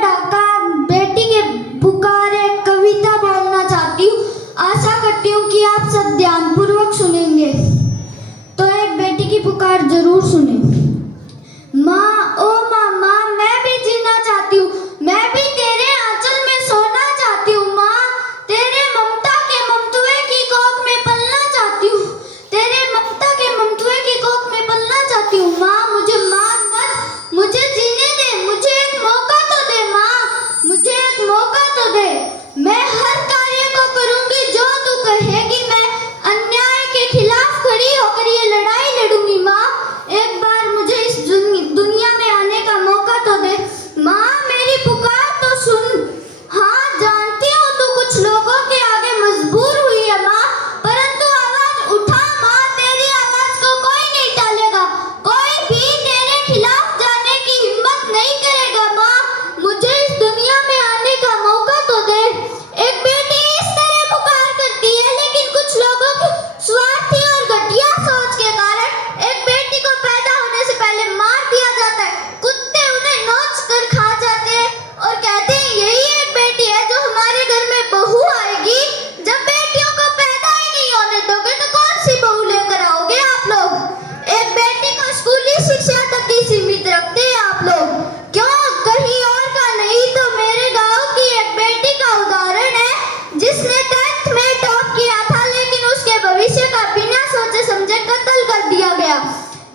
ढाका बेटी के पुकार एक कविता बोलना चाहती हूँ। आशा करती हूँ कि आप सब ध्यानपूर्वक सुनेंगे। तो एक बेटी की पुकार जरूर सुने। माँ, ओ माँ, माँ मैं भी जीना चाहती हूँ, मैं भी तेरे आंचल में सोना चाहती हूँ। माँ, तेरे ममता के ममतुए की कोख में पलना चाहती हूँ, तेरे ममता के ममतुए की कोख में पलना चाहती हूँ। माँ, मुझे मार मत, मुझे जीने दे, मुझे एक मौका तो दे। माँ, मुझे एक मौका तो दे। मैं हर कार्य को करूंगी जो तू कहेगी, मैं अन्याय के खिलाफ खड़ी होकर ये लड़ाई लड़ूंगी। माँ, एक बार मुझे इस दुनिया में आने का मौका तो दे। माँ, मेरी पुकार तो सुन। हाँ, जानती हूँ तू कुछ लोगों के आगे मजबूर हुई है माँ, परंतु आवाज उठा माँ, तेरी आवाज को कोई नहीं टालेगा, कोई भी तेरे खिलाफ जाने की हिम्मत नहीं करेगा। माँ, मुझे इस दुनिया में आने का मौका तो दे। एक बेटी इस तरह पुकार करती है, लेकिन कुछ लोगों की स्वार्थी और घटिया सोच के कारण एक बेटी को पैदा होने से पहले मार दिया जाता है। कुत्ते उन्हें नोच कर खा जाते हैं और कहते हैं यही एक बेटी है जो हमारे घर में बहू आएगी। जब बेटियों को पैदा ही नहीं होने दोगे तो कौन सी बहू लेकर आओगे आप लोग? एक बेटी को स्कूली शिक्षा तक ही सीमित रखते हैं आप लोग। क्यों? कहीं और का नहीं तो मेरे गांव की एक बेटी का उदाहरण है, जिसने 10th में टॉप किया था, लेकिन उसके भविष्य का बिना सोचे समझे कत्ल कर दिया गया।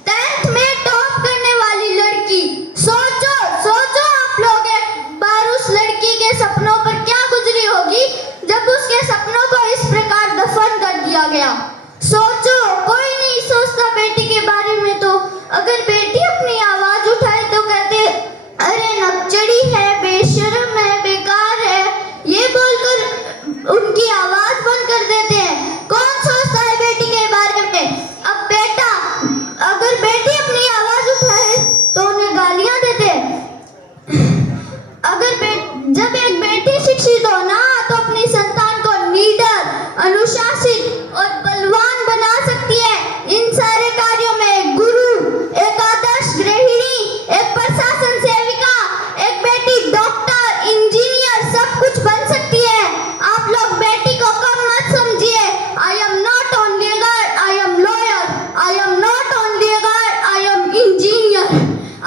10th में टॉप करने वाली लड़की, सोचो सोचो आप लोग एक बार उस लड़की के सपनों पर क्या गुजरी होगी जब उसके सपनों को इस प्रकार दफन कर दिया गया। सोचो, कोई नहीं सोचता बेटी के बारे में। तो अगर बेटी अपनी आवाज उठाए तो कहते अरे नकचड़ी है, बेशर्म है, बेकार है, ये बोलकर उनकी आवाज बंद कर देते हैं। कौन सोचता है बेटी के बारे में? अब बेटा, अगर बेटी अपनी आवाज उठाए तो उन्हें गालियां देते हैं। जब एक बेटी शिक्षित हो ना तो अपनी संतान को लीडर, अनुशासित और बलवान बना सकती है। इन सारे कार्यों में एक गुरु, एक आदर्श गृहिणी, एक प्रशासन सेविका, एक बेटी डॉक्टर, इंजीनियर सब कुछ बन सकती है। आप लोग बेटी को कम मत समझिए। I am not only a girl, I am lawyer, I am not only a girl, I am engineer,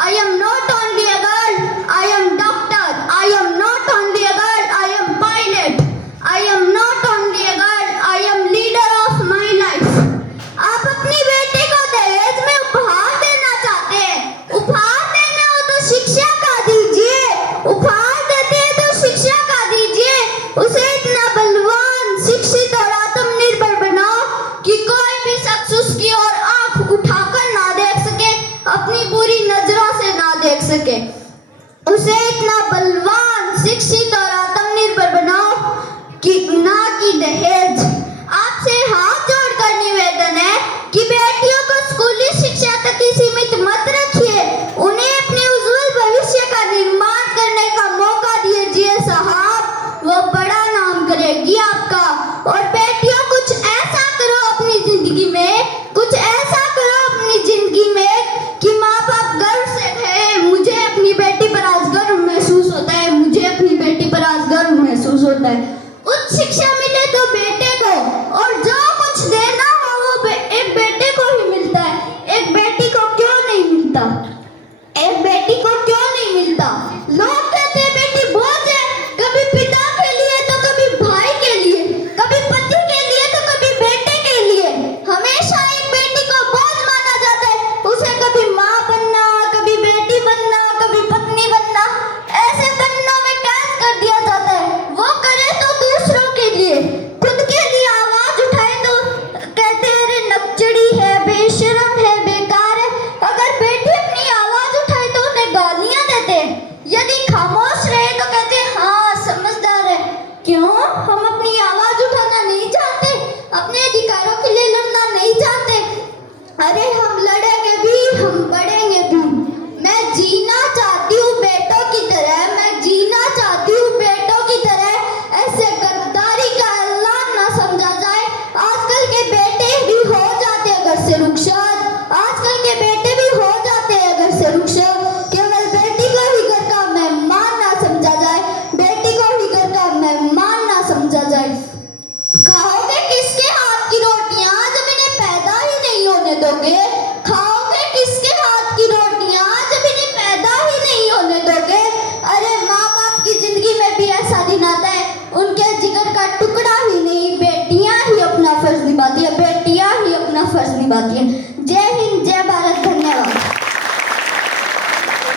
I am not only a girl, I am doctor, I am not only a girl, I am pilot, I am not only a girl, I am leader of my life. आप अपनी बेटी को दहेज में उपहार देना चाहते हैं, उपहार देना हो तो शिक्षा का दीजिए, उपहार देते हैं तो शिक्षा का दीजिए। उसे इतना बलवान, शिक्षित और आत्मनिर्भर बनाओ कि कोई भी शख्स उसकी ओर आंख उठाकर ना देख सके, अपनी बुरी नजरों से ना देख सके। उसे इतना बलवान, शिक्षित और आत्मनिर्भर बनाओ कि ना कि दहेज। आपसे हाथ जोड़कर निवेदन है कि बेटियों को स्कूली शिक्षा तक ही सीमित मत रखिए, उन्हें अपने उज्जवल भविष्य का निर्माण करने का मौका दीजिए साहब, वो बड़ा नाम करेगी आपका। और बेटियों, कुछ ऐसा करो अपनी जिंदगी में, कुछ ऐसा करो अपनी जिंदगी में कि माँ बाप गर्व से कहे मुझे अपनी बेटी पर आज गर्व महसूस होता है, मुझे अपनी बेटी पर आज गर्व महसूस होता है। उच्च शिक्षा मिले तो बेटे को, और जो कुछ देना हो वो एक बेटे को ही मिलता है। एक बेटी को क्यों नहीं मिलता? एक बेटी को क्यों नहीं मिलता? लोग कहते हैं बेटी बोझ है, कभी पिता के लिए तो कभी भाई के लिए, कभी पति के लिए तो कभी बेटे के लिए। हमेशा एक बेटी को बोझ माना जाता है, उसे कभी माँ बनना, कभी बेटी बनना, कभी पत्नी बनना, ऐसे बनने में कैद कर दिया जाता है। वो करे तो निभाती है।